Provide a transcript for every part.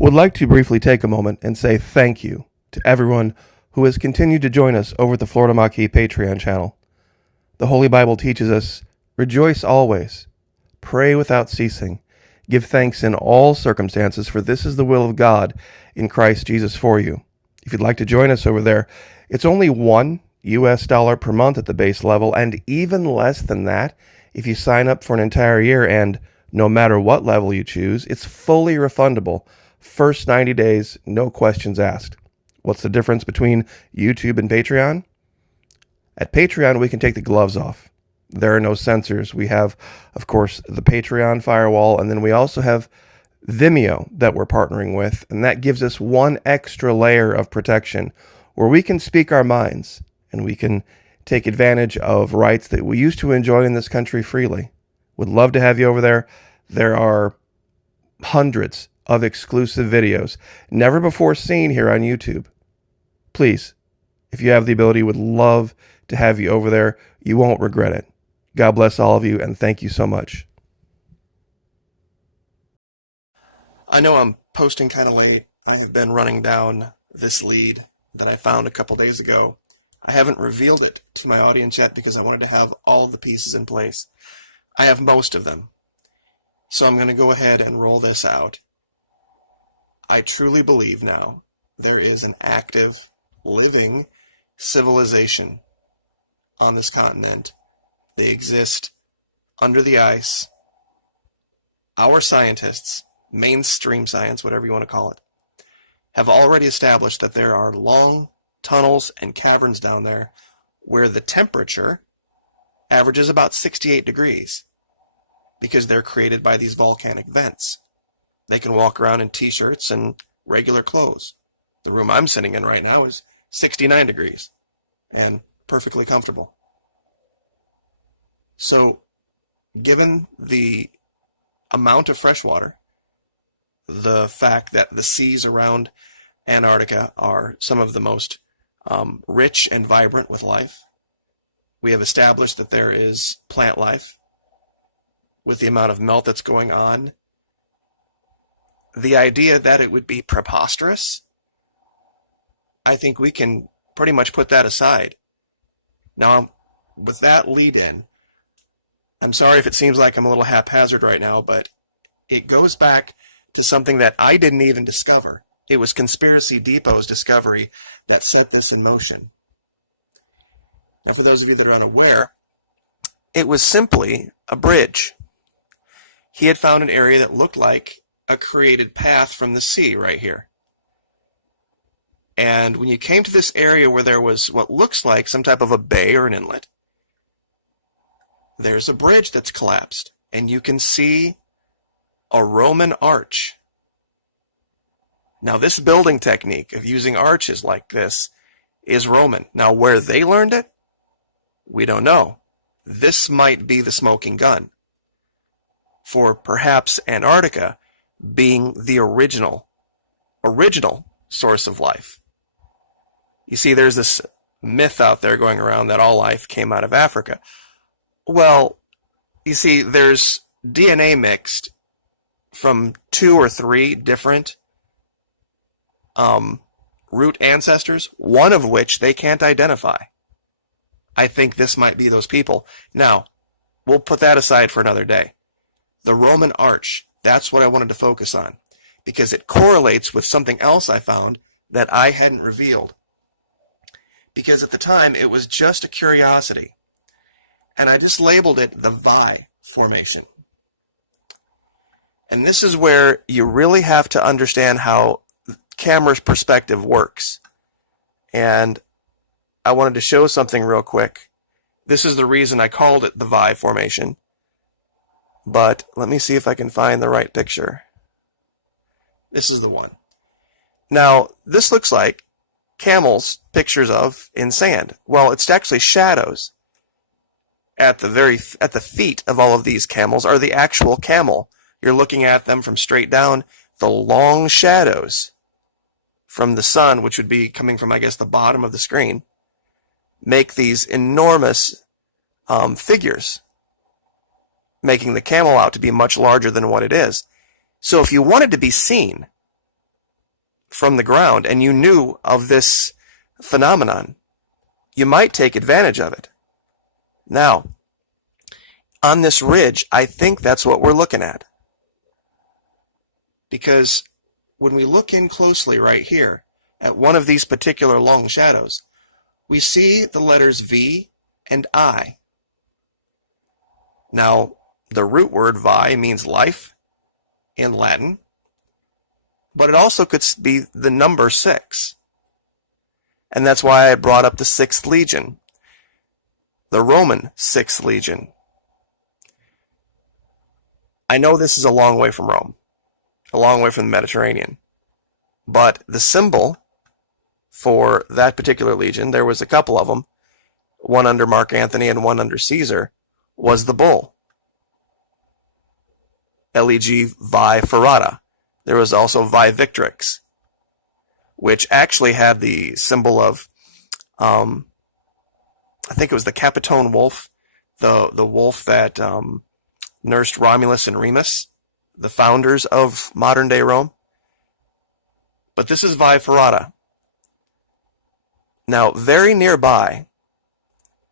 Would like to briefly take a moment and say thank you to everyone who has continued to join us over at the Florida Maquis Patreon channel. The Holy Bible teaches us, rejoice always, pray without ceasing, give thanks in all circumstances, for this is the will of God in Christ Jesus for you. If you'd like to join us over there, it's only $1 per month at the base level, and even less than that if you sign up for an entire year, and no matter what level you choose, it's fully refundable. First 90 days, no questions asked. What's the difference between YouTube and Patreon? At Patreon, we can take the gloves off. There are no censors. We have, of course, the Patreon firewall, and then we also have Vimeo that we're partnering with, and that gives us one extra layer of protection where we can speak our minds and we can take advantage of rights that we used to enjoy in this country freely. Would love to have you over there. There are hundreds of exclusive videos, never before seen here on YouTube. Please, if you have the ability, would love to have you over there. You won't regret it. God bless all of you, and thank you so much. I know I'm posting kind of late. I have been running down this lead that I found a couple days ago. I haven't revealed it to my audience yet because I wanted to have all of the pieces in place. I have most of them. So I'm going to go ahead and roll this out. I truly believe now there is an active, living civilization on this continent. They exist under the ice. Our scientists, mainstream science, whatever you want to call it, have already established that there are long tunnels and caverns down there where the temperature averages about 68 degrees because they're created by these volcanic vents. They can walk around in t-shirts and regular clothes. The room I'm sitting in right now is 69 degrees and perfectly comfortable. So, given the amount of fresh water, the fact that the seas around Antarctica are some of the most rich and vibrant with life, we have established that there is plant life with the amount of melt that's going on. The idea that it would be preposterous, I think we can pretty much put that aside. Now, with that lead in, I'm sorry if it seems like I'm a little haphazard right now, but it goes back to something that I didn't even discover. It was Conspiracy Depot's discovery that set this in motion. Now, for those of you that are unaware, it was simply a bridge. He had found an area that looked like a created path from the sea right here. And when you came to this area where there was what looks like some type of a bay or an inlet, there's a bridge that's collapsed, and you can see a Roman arch. Now, this building technique of using arches like this is Roman. Now, where they learned it, we don't know. This might be the smoking gun for perhaps Antarctica being the original source of life. You see, there's this myth out there going around that all life came out of Africa. Well, you see, there's DNA mixed from 2 or 3 different root ancestors, one of which they can't identify. I think this might be those people. Now, we'll put that aside for another day. The Roman arch, that's what I wanted to focus on, because it correlates with something else I found that I hadn't revealed. Because at the time, it was just a curiosity. And I just labeled it the Vi formation. And this is where you really have to understand how camera's perspective works. And I wanted to show something real quick. This is the reason I called it the Vi formation. But let me see if I can find the right picture. This is the one. Now, this looks like camels, pictures of in sand. Well, it's actually shadows. At the feet of all of these camels are the actual camel. You're looking at them from straight down, the long shadows from the sun, which would be coming from, I guess, the bottom of the screen, make these enormous figures, making the camel out to be much larger than what it is. So if you wanted to be seen, from the ground and you knew of this phenomenon, you might take advantage of it. Now, on this ridge, I think that's what we're looking at. Because when we look in closely right here at one of these particular long shadows, we see the letters V and I. Now, the root word vi means life in Latin, but it also could be the number 6. And that's why I brought up the 6th Legion, the Roman 6th Legion. I know this is a long way from Rome, a long way from the Mediterranean, but the symbol for that particular legion, there was a couple of them, one under Mark Antony and one under Caesar, was the bull. Leg Vi Ferrata. There was also Vi Victrix, which actually had the symbol of, I think it was the Capitone wolf, the wolf that nursed Romulus and Remus, the founders of modern-day Rome. But this is Vi Ferrata. Now, very nearby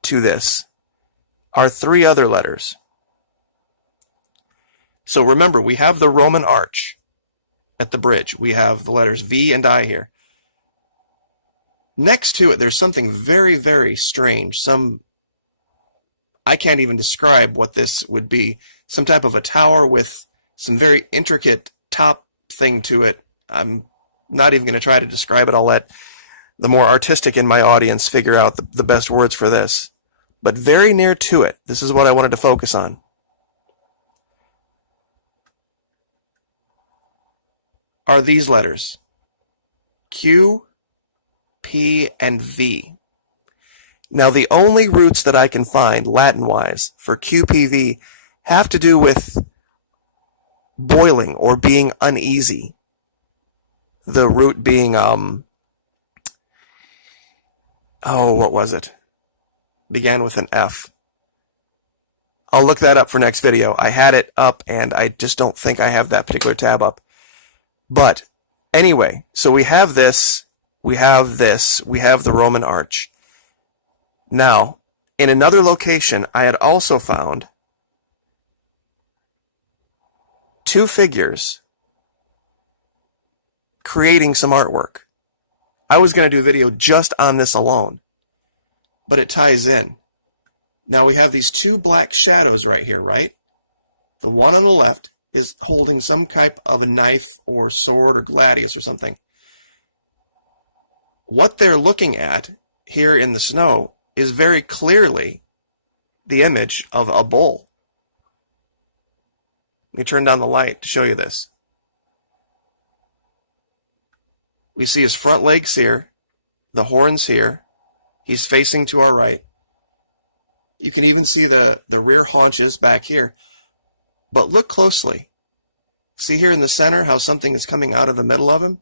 to this are 3 other letters. So remember, we have the Roman arch at the bridge. We have the letters V and I here. Next to it, there's something very, very strange. I can't even describe what this would be. Some type of a tower with some very intricate top thing to it. I'm not even going to try to describe it. I'll let the more artistic in my audience figure out the best words for this. But very near to it, this is what I wanted to focus on. Are these letters. Q, P, and V. Now, the only roots that I can find, Latin-wise, for QPV have to do with boiling or being uneasy. The root being, what was it? Began with an F. I'll look that up for next video. I had it up, and I just don't think I have that particular tab up. But, anyway, so we have this, we have the Roman arch. Now, in another location, I had also found 2 figures creating some artwork. I was going to do a video just on this alone, but it ties in. Now we have these 2 black shadows right here, right? The one on the left is holding some type of a knife or sword or gladius or something. What they're looking at here in the snow is very clearly the image of a bull. Let me turn down the light to show you this. We see his front legs here, the horns here. He's facing to our right. You can even see the rear haunches back here. But look closely. See here in the center how something is coming out of the middle of him?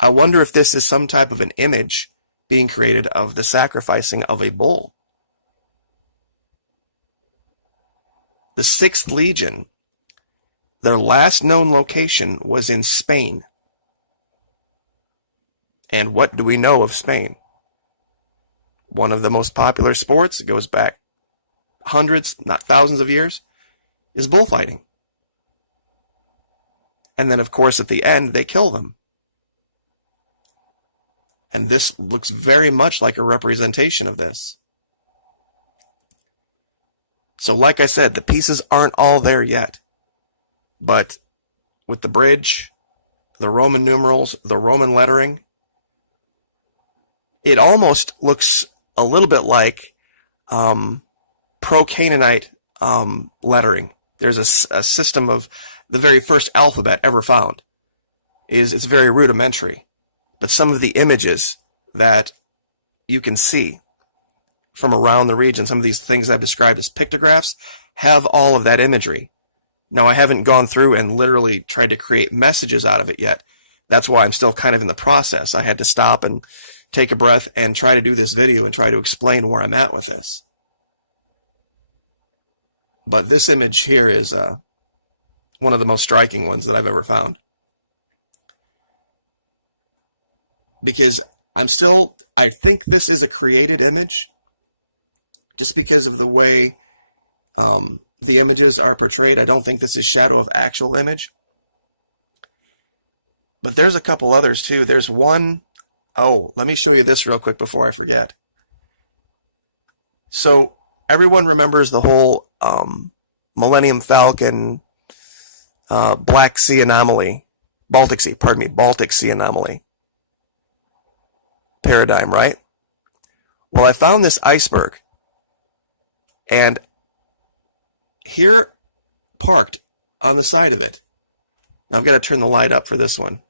I wonder if this is some type of an image being created of the sacrificing of a bull. The 6th Legion, their last known location was in Spain. And what do we know of Spain? One of the most popular sports, it goes back hundreds, not thousands of years, is bullfighting. And then, of course, at the end, they kill them. And this looks very much like a representation of this. So like I said, the pieces aren't all there yet. But with the bridge, the Roman numerals, the Roman lettering, it almost looks a little bit like pro-Canaanite lettering. There's a system of the very first alphabet ever found. It's very rudimentary. But some of the images that you can see from around the region, some of these things I've described as pictographs, have all of that imagery. Now, I haven't gone through and literally tried to create messages out of it yet. That's why I'm still kind of in the process. I had to stop and take a breath and try to do this video and try to explain where I'm at with this. But this image here is one of the most striking ones that I've ever found. because I think this is a created image, just because of the way the images are portrayed. I don't think this is shadow of actual image. But there's a couple others too. There's one, oh, let me show you this real quick before I forget. So everyone remembers the whole Millennium Falcon Black Sea anomaly, Baltic Sea anomaly paradigm, right? Well, I found this iceberg, and here, parked on the side of it, now I've got to turn the light up for this one,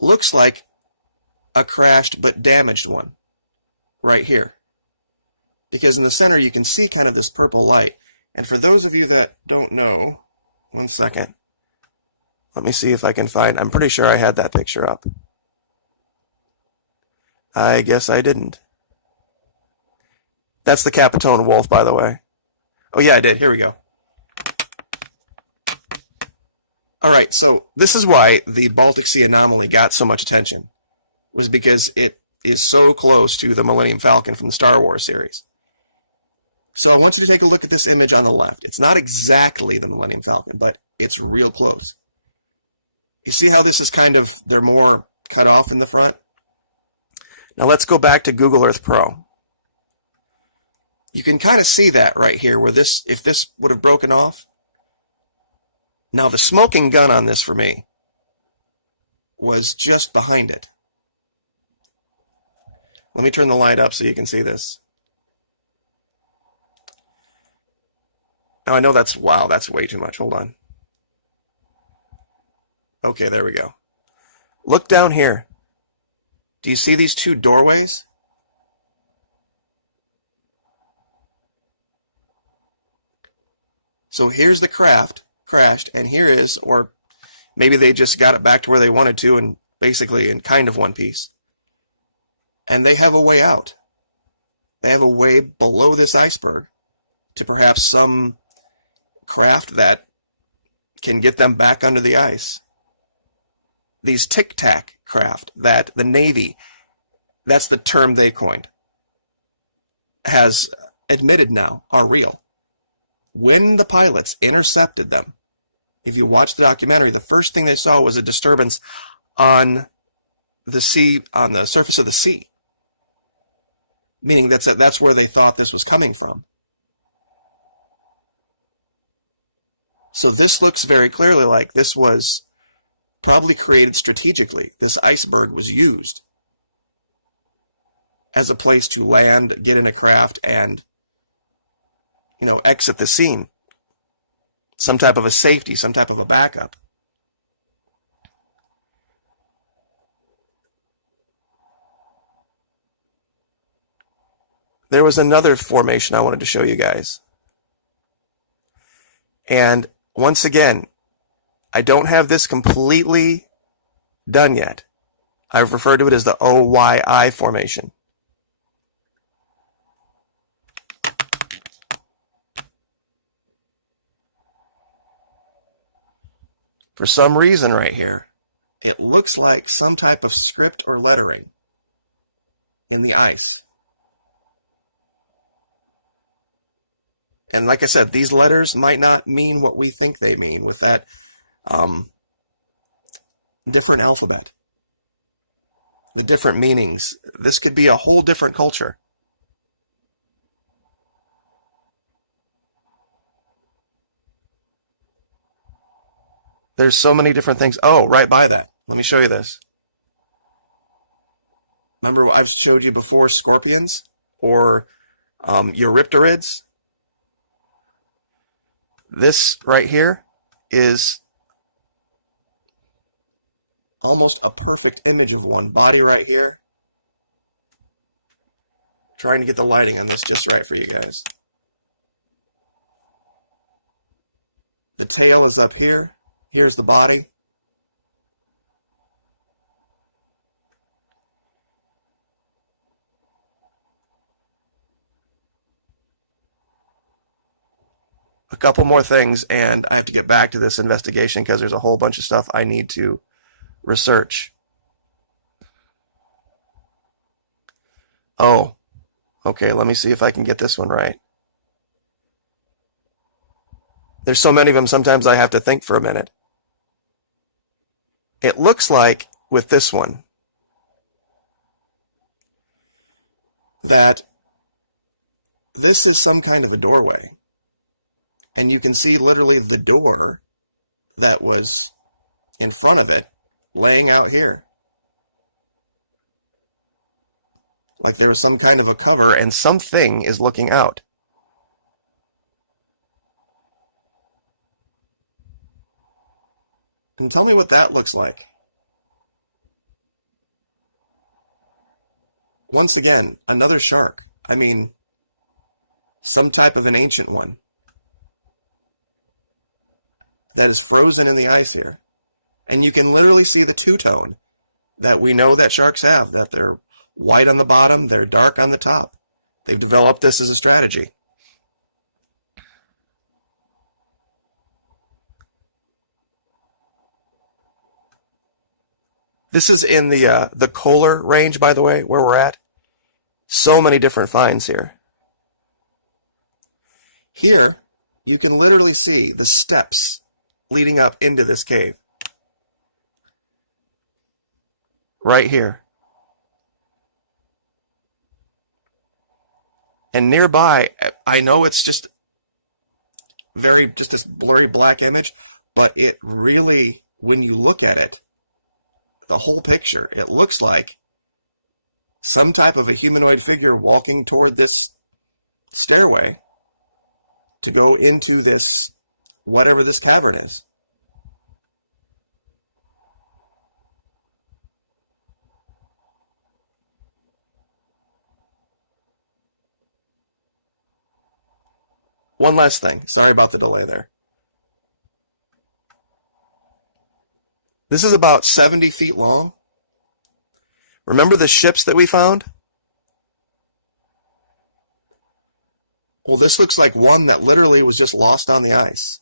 looks like a crashed but damaged one right here, because in the center you can see kind of this purple light. And for those of you that don't know, one second, let me see if I can find, I'm pretty sure I had that picture up. I guess I didn't. That's the Capitone Wolf, by the way. Oh yeah, I did. Here we go. Alright, so this is why the Baltic Sea anomaly got so much attention, was because it is so close to the Millennium Falcon from the Star Wars series. So I want you to take a look at this image on the left. It's not exactly the Millennium Falcon, but it's real close. You see how this is kind of, they're more cut off in the front? Now let's go back to Google Earth Pro. You can kind of see that right here, where this, if this would have broken off. Now the smoking gun on this for me was just behind it. Let me turn the light up so you can see this. Now I know that's, wow, that's way too much. Hold on. Okay, there we go. Look down here. Do you see these two doorways? So here's the craft crashed, and here is, or maybe they just got it back to where they wanted to, and basically in kind of one piece. And they have a way out. They have a way below this iceberg to perhaps some craft that can get them back under the ice. These tic-tac craft that the Navy, that's the term they coined, has admitted now are real. When the pilots intercepted them, if you watch the documentary, the first thing they saw was a disturbance on the sea, on the surface of the sea. Meaning that's where they thought this was coming from. So this looks very clearly like this was probably created strategically. This iceberg was used as a place to land, get in a craft, and, you know, exit the scene. Some type of a safety, some type of a backup. There was another formation I wanted to show you guys. And once again, I don't have this completely done yet. I've referred to it as the OYI formation. For some reason right here, it looks like some type of script or lettering in the ice. And like I said, these letters might not mean what we think they mean with that different alphabet, the different meanings. This could be a whole different culture. There's so many different things. Oh, right by that. Let me show you this. Remember I've showed you before scorpions or Eurypterids? This right here is almost a perfect image of one. Body right here. Trying to get the lighting on this just right for you guys. The tail is up here. Here's the body. A couple more things, and I have to get back to this investigation because there's a whole bunch of stuff I need to research. Oh, okay, let me see if I can get this one right. There's so many of them, sometimes I have to think for a minute. It looks like, with this one, that this is some kind of a doorway. And you can see literally the door that was in front of it laying out here. Like there was some kind of a cover and something is looking out. And tell me what that looks like. Once again, another shark. I mean, some type of an ancient one that is frozen in the ice here. And you can literally see the two-tone that we know that sharks have, that they're white on the bottom, they're dark on the top. They've developed this as a strategy. This is in the Kohler range, by the way, where we're at. So many different finds here. Here, you can literally see the steps leading up into this cave. Right here. And nearby, I know it's just this blurry black image, but it really, when you look at it, the whole picture, it looks like some type of a humanoid figure walking toward this stairway to go into this, whatever this cavern is. One last thing. Sorry about the delay there. This is about 70 feet long. Remember the ships that we found? Well, this looks like one that literally was just lost on the ice.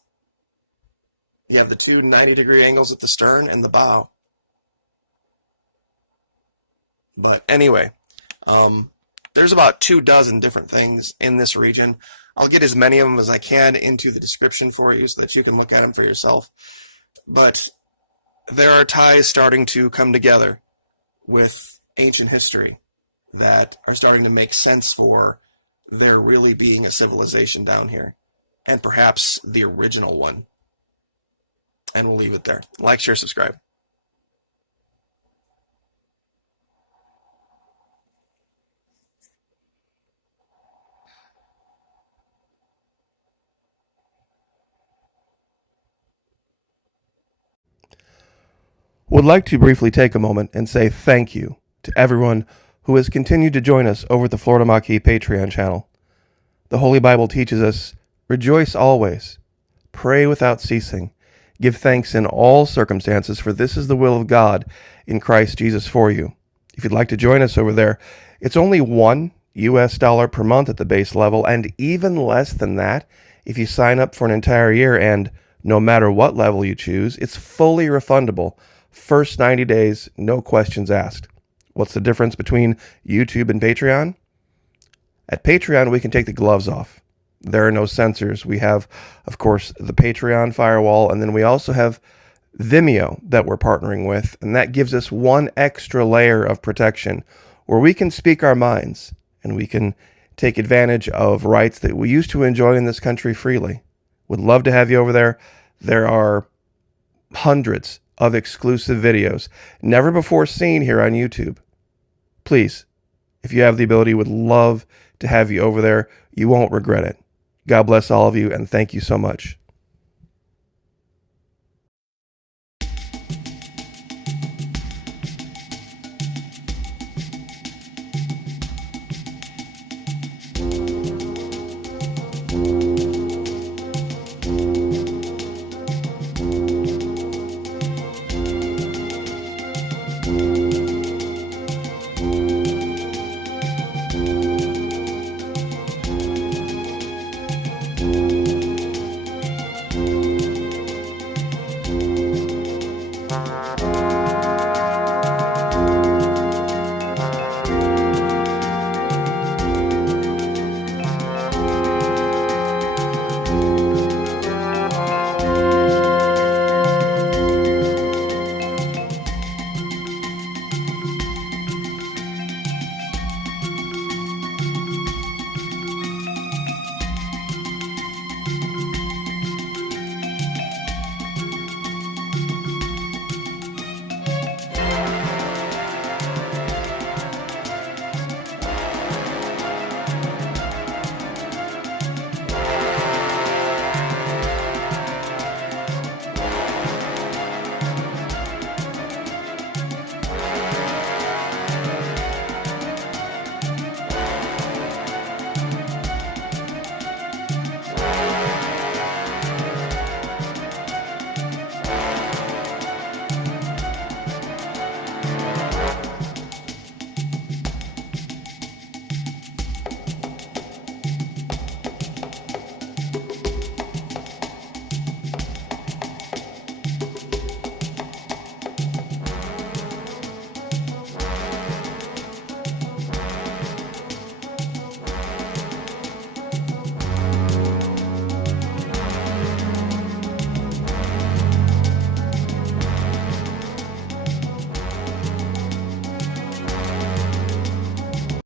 You have the two 90-degree angles at the stern and the bow. But anyway, there's about 24 different things in this region. I'll get as many of them as I can into the description for you so that you can look at them for yourself. But there are ties starting to come together with ancient history that are starting to make sense for there really being a civilization down here, and perhaps the original one. And we'll leave it there. Like, share, subscribe. Would like to briefly take a moment and say thank you to everyone who has continued to join us over at the Florida Maquis Patreon channel. The Holy Bible teaches us, rejoice always, pray without ceasing, give thanks in all circumstances, for this is the will of God in Christ Jesus for you. If you'd like to join us over there, it's only $1 US per month at the base level, and even less than that if you sign up for an entire year, and no matter what level you choose, it's fully refundable. First 90 days, no questions asked. What's the difference between YouTube and Patreon? At Patreon, we can take the gloves off. There are no censors. We have, of course, the Patreon firewall, and then we also have Vimeo that we're partnering with, and that gives us one extra layer of protection where we can speak our minds and we can take advantage of rights that we used to enjoy in this country freely. Would love to have you over there. There are hundreds of exclusive videos never before seen here on YouTube. Please, if you have the ability, would love to have you over there. You won't regret it. God bless all of you, and thank you so much.